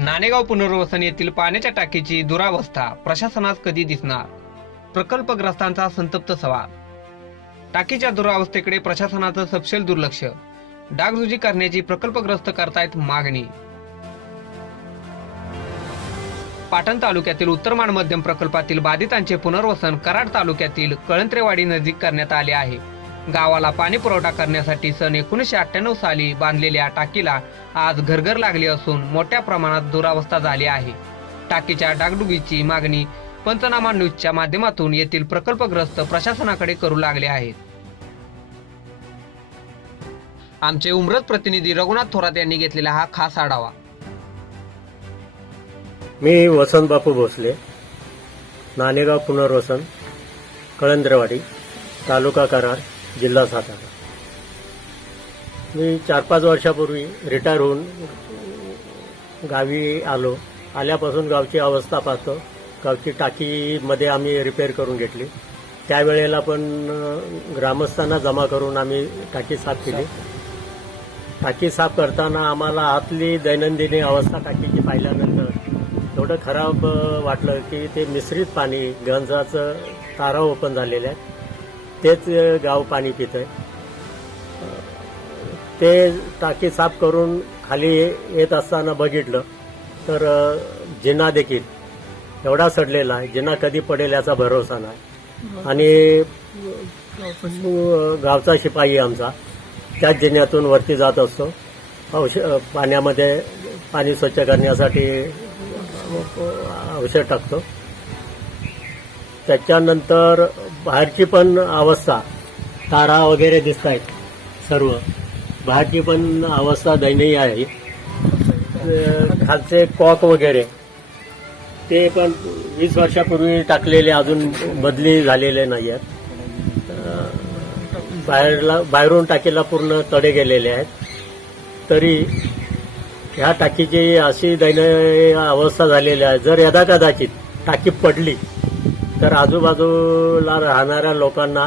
नाणेगाव पुनर्वसन येथील पाण्याच्या टाकीची दुरावस्था प्रशासनास कधी दिसणार? प्रकल्पग्रस्तांचा संतप्त सवाल. टाकीच्या दुरावस्थेकडे प्रशासनाचं सपशेल दुर्लक्ष. डागरुजी करण्याची प्रकल्पग्रस्त करतायत मागणी. पाटण तालुक्यातील उत्तरमान मध्यम प्रकल्पातील बाधितांचे पुनर्वसन कराड तालुक्यातील कळंत्रेवाडी नजीक करण्यात आले आहे. गावाला पाणी पुरवठा करण्यासाठी सन एकोणीसशे अठ्ठ्याण्णव साली बांधलेल्या टाकीला आज घरघर लागले असून मोठ्या प्रमाणात दुरावस्था झाली आहे. टाकीच्या डागडुगीची मागणी पंचनामा न्यूजच्या माध्यमातून येथील प्रकल्पग्रस्त प्रशासनाकडे करू लागले आहेत. आमचे उमरत प्रतिनिधी रघुनाथ थोरात यांनी घेतलेला हा खास आढावा. मी वसंत बापू भोसले नाणेगाव पुनर्वसन कळंद्रवाडी तालुका करार जिल्हा सातारा मी चार पाच वर्षापूर्वी रिटायर होऊन गावी आलो. आल्यापासून गावची अवस्था पाहतो. गावची टाकीमध्ये आम्ही रिपेअर करून घेतली. त्यावेळेला पण ग्रामस्थांना जमा करून आम्ही टाकी साफ केली. टाकी साफ करताना आम्हाला आतली दैनंदिनी अवस्था टाकीची पाहिल्यानंतर एवढं खराब वाटलं की ते मिश्रित पाणी गंजाचं तारा ओपन झालेलं आहेत. तेच गाव पाणी पित आहे ते टाकी साफ करून खाली येत असताना बघितलं तर जिना देखील एवढा सडलेला आहे. जिना कधी पडेल याचा भरोसा नाही. आणि गावचा शिपाई आमचा. त्याच जिन्यातून वरती जात असतो. औष पाण्यामध्ये पाणी स्वच्छ करण्यासाठी औषध टाकतो. त्याच्यानंतर बाहेरची पण अवस्था तारा वगैरे दिसत आहेत सर्व. बाहेरची पण अवस्था दयनीय आहे. खालचे कॉक वगैरे ते पण वीस वर्षापूर्वी टाकलेले अजून बदली झालेले नाही आहेत बाहेरला बाहेरून टाकीला पूर्ण तडे गेलेले आहेत. तरी ह्या टाकीची अशी दयनीय अवस्था झालेली आहे. जर यदा कदाचित टाकी पडली तर आजूबाजूला राहणाऱ्या लोकांना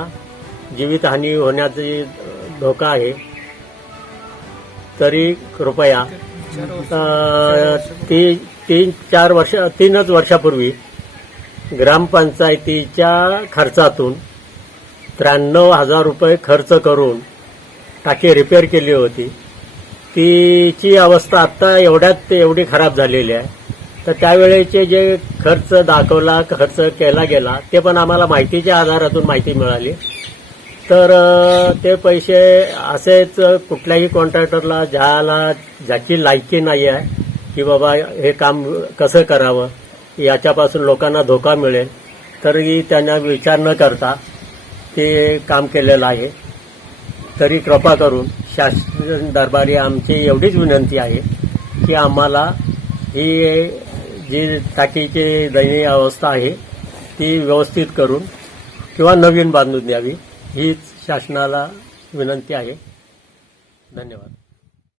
जीवितहानी होण्याची धोका आहे. तरी कृपया ती तीन चार वर्ष तीनच वर्षापूर्वी ग्रामपंचायतीच्या खर्चातून त्र्याण्णव हजार रुपये खर्च करून टाकी रिपेअर केली होती. तिची अवस्था आत्ता एवढ्यात एवढी खराब झालेली आहे. तर त्यावेळेचे जे खर्च दाखवला खर्च केला गेला ते पण आम्हाला माहितीच्या आधारातून माहिती मिळाली. तर ते पैसे असेच कुठल्याही कॉन्ट्रॅक्टरला ज्याला ज्याची लायकी नाही आहे की बाबा हे काम कसं करावं याच्यापासून लोकांना धोका मिळेल तरी त्यांना विचार न करता ते काम केलेलं आहे. तरी कृपा करून शासन दरबारी आमची एवढीच विनंती आहे की आम्हाला ही जी टाकीची दयनीय अवस्था आहे ती व्यवस्थित करून किंवा नवीन बांधून द्यावी हीच शासनाला विनंती आहे. धन्यवाद.